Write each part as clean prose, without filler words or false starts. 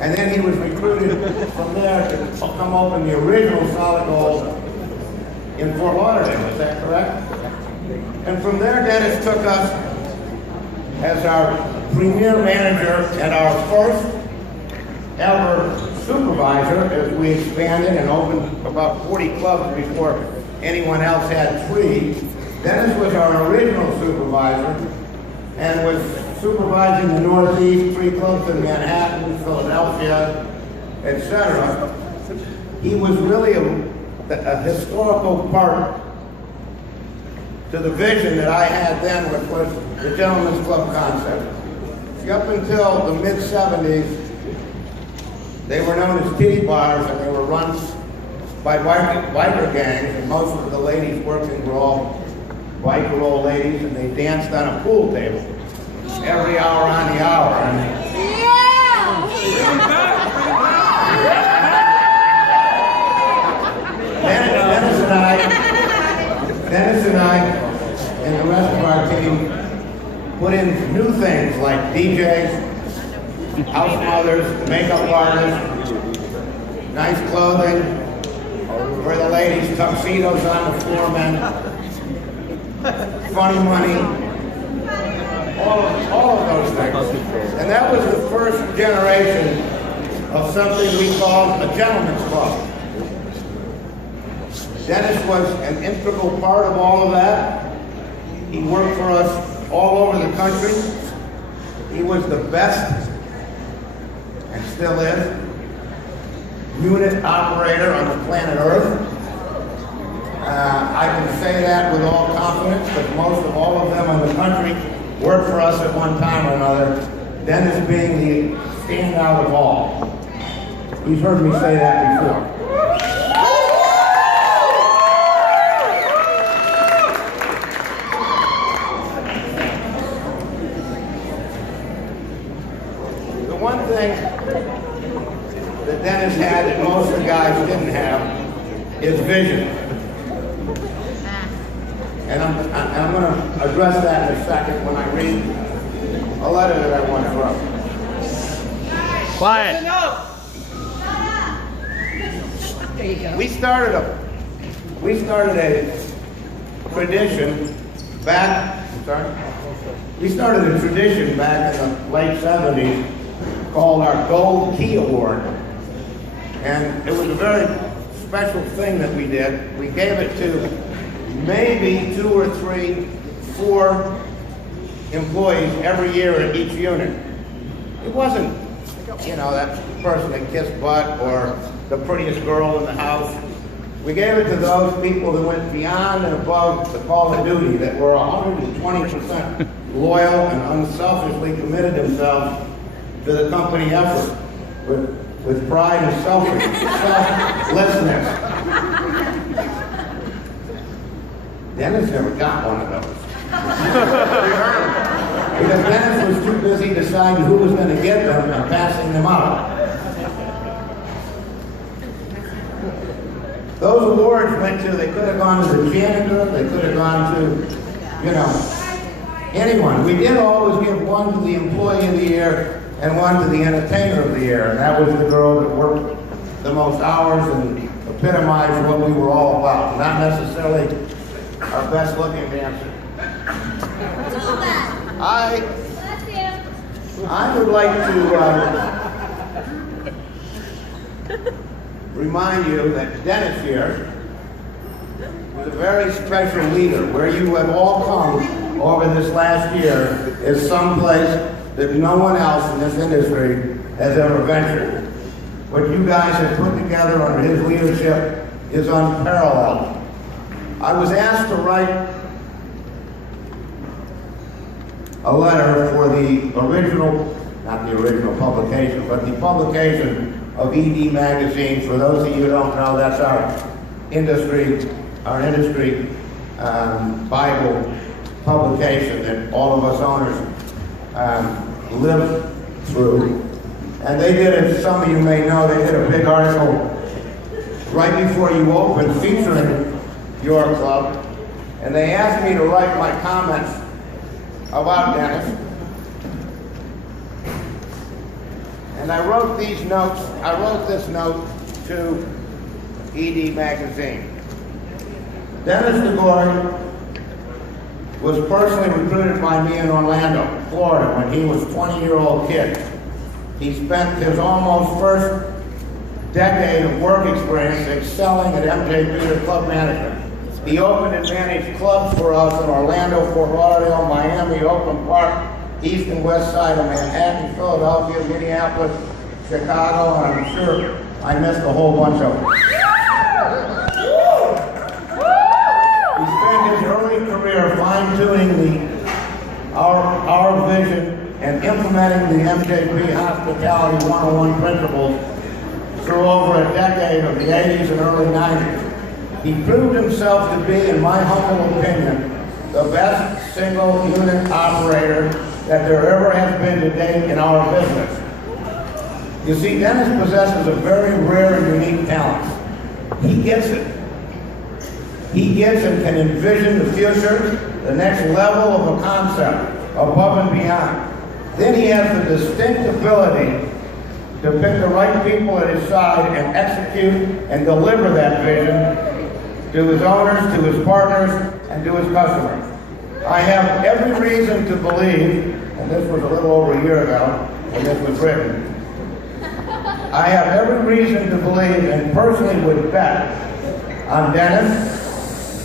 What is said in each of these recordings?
And then he was recruited from there to come open the original Solid Gold in Fort Lauderdale, is that correct? And from there, Dennis took us as our premier manager and our first ever supervisor as we expanded and opened about 40 clubs before anyone else had 3. Dennis was our original supervisor and was supervising the Northeast, 3 clubs in Manhattan, Philadelphia, etc. He was really a historical part to the vision that I had then, which was the Gentlemen's Club concept. See, up until the mid-70s, they were known as titty bars, and they were run by biker gangs, and most of the ladies working were all biker old ladies, and they danced on a pool table every hour on the hour. Dennis and I and the rest of our team put in new things like DJs, house mothers, makeup artists, nice clothing for the ladies, tuxedos on the floor, men, funny money, all of those things. And that was the first generation of something we called a gentleman's club. Dennis was an integral part of all of that. He worked for us all over the country. He was the best, and still is, unit operator on the planet Earth. I can say that with all confidence, because most of all of them in the country worked for us at one time or another, Dennis being the standout of all. You've heard me say that before. One thing that Dennis had that most of the guys didn't have is vision. And I'm going to address that in a second when I read a letter that I once wrote. Quiet. There you go. We started a tradition back in the late 70s called our Gold Key Award. And it was a very special thing that we did. We gave it to maybe 2 or 3, 4 employees every year at each unit. It wasn't, that person that kissed butt or the prettiest girl in the house. We gave it to those people that went beyond and above the call of duty, that were 120% loyal and unselfishly committed themselves to the company effort with pride and selflessness. Dennis never got one of those. Because Dennis was too busy deciding who was going to get them and passing them out. Those awards went to, they could have gone to the janitor, they could have gone to, anyone. We did always give one to the employee of the year and one to the entertainer of the year, and that was the girl that worked the most hours and epitomized what we were all about. Not necessarily our best looking dancer. I would like to remind you that Dennis here was a very special leader. Where you have all come over this last year is someplace that no one else in this industry has ever ventured. What you guys have put together under his leadership is unparalleled. I was asked to write a letter for the original, not the original publication, but the publication of ED Magazine. For those of you who don't know, that's our industry Bible publication that all of us owners live through. And they did, as some of you may know, they did a big article right before you opened featuring your club. And they asked me to write my comments about Dennis. And And I wrote these notes, I wrote this note to ED Magazine. Dennis DeGoey was personally recruited by me in Orlando, Florida, when he was a 20-year-old kid. He spent his almost first decade of work experience excelling at MJ Peter Club Management. He opened and managed clubs for us in Orlando, Fort Lauderdale, Miami, Oakland Park, east and west side of Manhattan, Philadelphia, Minneapolis, Chicago, and I'm sure I missed a whole bunch of them. He spent his early career fine-tuning our vision and implementing the MJP Hospitality 101 principles through over a decade of the 80s and early 90s. He proved himself to be, in my humble opinion, the best single unit operator that there ever has been to date in our business. You see, Dennis possesses a very rare and unique talent. He gets it. He gets and can envision the future, the next level of a concept, above and beyond. Then he has the distinct ability to pick the right people at his side and execute and deliver that vision to his owners, to his partners, and to his customers. I have every reason to believe, and this was a little over a year ago when this was written, I have every reason to believe and personally would bet on Dennis.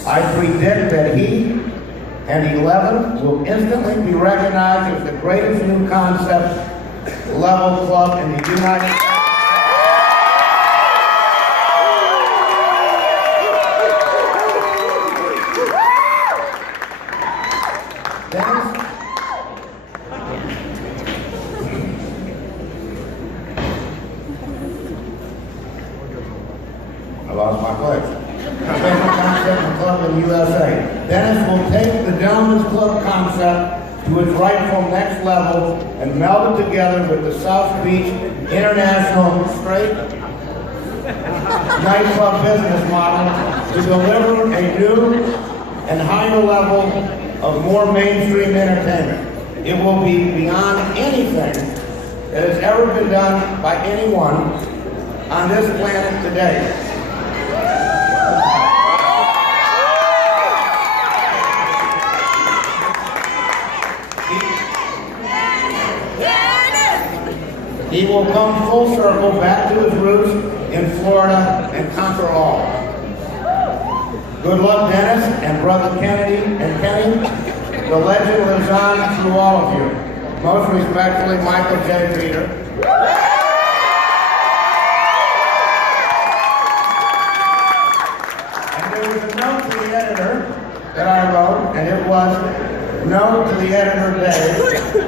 I predict that he and 11 will instantly be recognized as the greatest new concept level club in the United States. Dennis? I lost my place. Special concept club in the USA. Dennis will take the Gentleman's Club concept to its rightful next level and meld it together with the South Beach International Straight nightclub business model to deliver a new and higher level of more mainstream entertainment. It will be beyond anything that has ever been done by anyone on this planet today. He will come full circle back to his roots in Florida and conquer all. Good luck, Dennis and Brother Kennedy and Kenny. The legend lives on through all of you. Most respectfully, Michael J. Peter. And there was a note to the editor that I wrote, and it was, note to the editor, Dave,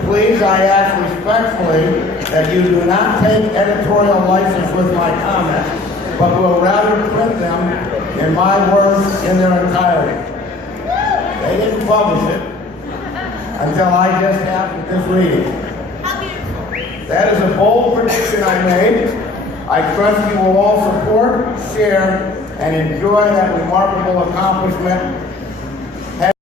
please, I ask respectfully that you do not take editorial license with my comments, but will rather print them in my words in their entirety. They didn't publish it until I just happened this reading. That is a bold prediction I made. I trust you will all support, share, and enjoy that remarkable accomplishment